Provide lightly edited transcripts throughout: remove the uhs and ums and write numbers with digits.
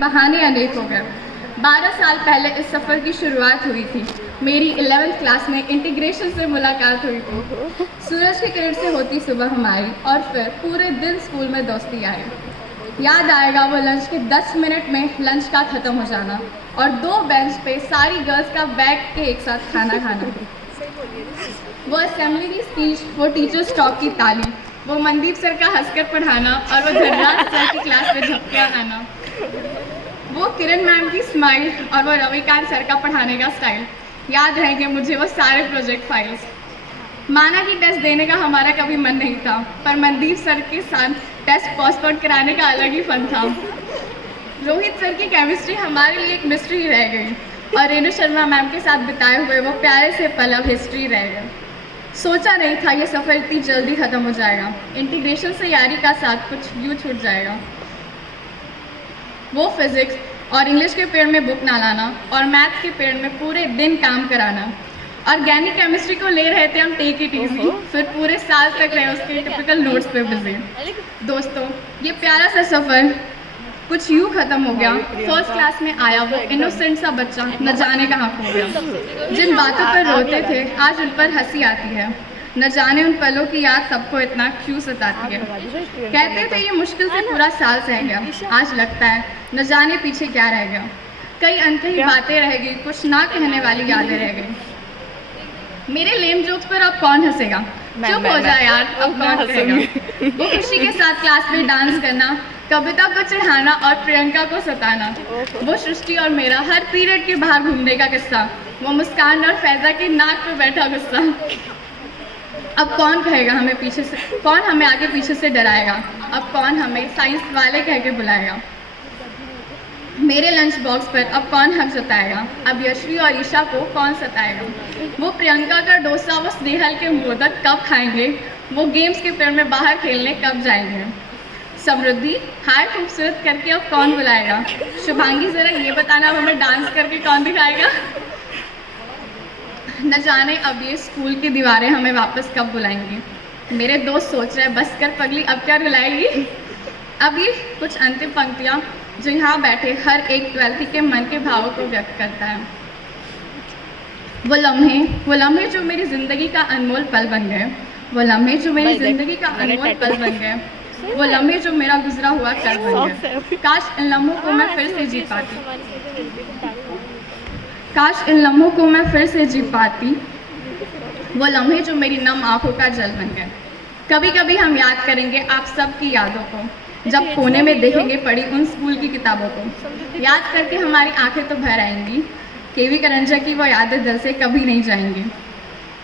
बहाने अनेक हो गए। 12 साल पहले इस सफ़र की शुरुआत हुई थी। मेरी 11th क्लास में इंटीग्रेशन से मुलाकात हुई थी। सूरज की किरण से होती सुबह हमारी और फिर पूरे दिन स्कूल में दोस्ती आई। याद आएगा वो लंच के 10 मिनट में लंच का ख़त्म हो जाना और 2 बेंच पे सारी गर्ल्स का बैठ के एक साथ खाना खाना। वो असेंबली की स्पीच, वो टीचर्स टॉक की ताली, वो मनदीप सर का हंसकर पढ़ाना और वो धनराज सर की क्लास में झपकियाँ आना, वो किरण मैम की स्माइल और वो रविकांत सर का पढ़ाने का स्टाइल। याद रहेंगे मुझे वो सारे प्रोजेक्ट फाइल्स। माना कि टेस्ट देने का हमारा कभी मन नहीं था, पर मनदीप सर के साथ टेस्ट पोस्टपोन कराने का अलग ही फन था। रोहित सर की केमिस्ट्री हमारे लिए एक मिस्ट्री रह गई और रेणु शर्मा मैम के साथ बिताए हुए वो प्यारे से पल अब हिस्ट्री रह गए। सोचा नहीं था ये सफ़र इतनी जल्दी ख़त्म हो जाएगा। इंटीग्रेशन से यारी का साथ कुछ यूँ छूट जाएगा। वो फिज़िक्स और इंग्लिश के पीरियड में बुक ना लाना और मैथ्स के पीरियड में पूरे दिन काम कराना। ऑर्गेनिक केमिस्ट्री को ले रहे थे हम टेक इट ईजी, फिर पूरे साल तक रहे उसके टिपिकल नोट्स पे बिजी। दोस्तों, ये प्यारा सा सफ़र कुछ यूँ ख़त्म हो गया। फर्स्ट क्लास में आया वो इनोसेंट सा बच्चा न जाने कहाँ खो गया। जिन बातों पर रोते थे आज उन पर हंसी आती है। न जाने उन पलों की याद सबको इतना क्यों सताती है। कहते थे ये मुश्किल से पूरा साल सह गया, आज लगता है न जाने पीछे क्या रह गया। कई अनकही बातें रह गई, कुछ ना कहने वाली यादें रह गई। मेरे लेम जोक्स पर अब कौन हंसेगा? चुप हो जाए यार, अब कौन कहेगा? वो खुशी के साथ क्लास में डांस करना, कविता को चढ़ाना और प्रियंका को सताना, वो सृष्टि और मेरा हर पीरियड के बाहर घूमने का किस्सा, वो मुस्कान और फैज़ा के नाक पे बैठा गुस्सा। अब कौन कहेगा हमें पीछे से, कौन हमें आगे पीछे से डराएगा? अब कौन हमें साइंस वाले कह के बुलाएगा? मेरे लंच बॉक्स पर अब कौन हक जताएगा? अब यश्वी और ईशा को कौन सताएगा? वो प्रियंका का डोसा, वो स्नेहल के मोदक कब खाएंगे? वो गेम्स के पीरियड में बाहर खेलने कब जाएंगे? समृद्धि हाय खूबसूरत करके अब कौन बुलाएगा? शुभांगी ज़रा ये बताना, अब हमें डांस करके कौन दिखाएगा? न जाने अब ये स्कूल की दीवारें हमें वापस कब बुलाएंगी। मेरे दोस्त सोच रहे हैं बस कर पगली, अब क्या रुलाएगी? अब ये कुछ अंतिम पंक्तियाँ जो यहाँ बैठे हर एक 12th के मन के भावों को व्यक्त करता है। वो लम्हे जो मेरी ज़िंदगी का अनमोल पल बन गए, वो लम्हे जो मेरी ज़िंदगी का अनमोल पल बन गए, वो लम्हे जो मेरा गुजरा हुआ कल बन गए। काश इन लम्हों को मैं फिर से जी पाती, काश इन लम्हों को मैं फिर से जी पाती, वो लम्हे जो मेरी नम आंखों का जल बन गए। कभी कभी हम याद करेंगे आप सबकी यादों को, जब कोने में देखेंगे पड़ी उन स्कूल की किताबों को। याद करके हमारी आंखें तो भर आएंगी, केवी करंजा की वो यादें दिल से कभी नहीं जाएंगी।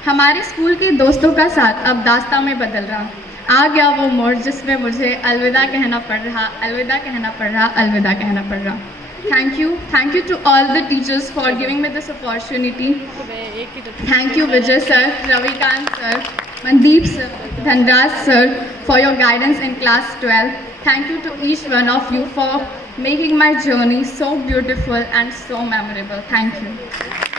हमारे स्कूल के दोस्तों का साथ अब दास्तां में बदल रहा, आ गया वो मोड़ जिसमें मुझे अलविदा कहना पड़ रहा, अलविदा कहना पड़ रहा, अलविदा कहना पड़ रहा। Thank you to all the teachers for giving me this opportunity. Thank you Vijay sir, Ravikant sir, Mandeep sir, Dhanraj sir for your guidance in class 12. Thank you to each one of you for making my journey so beautiful and so memorable. Thank you.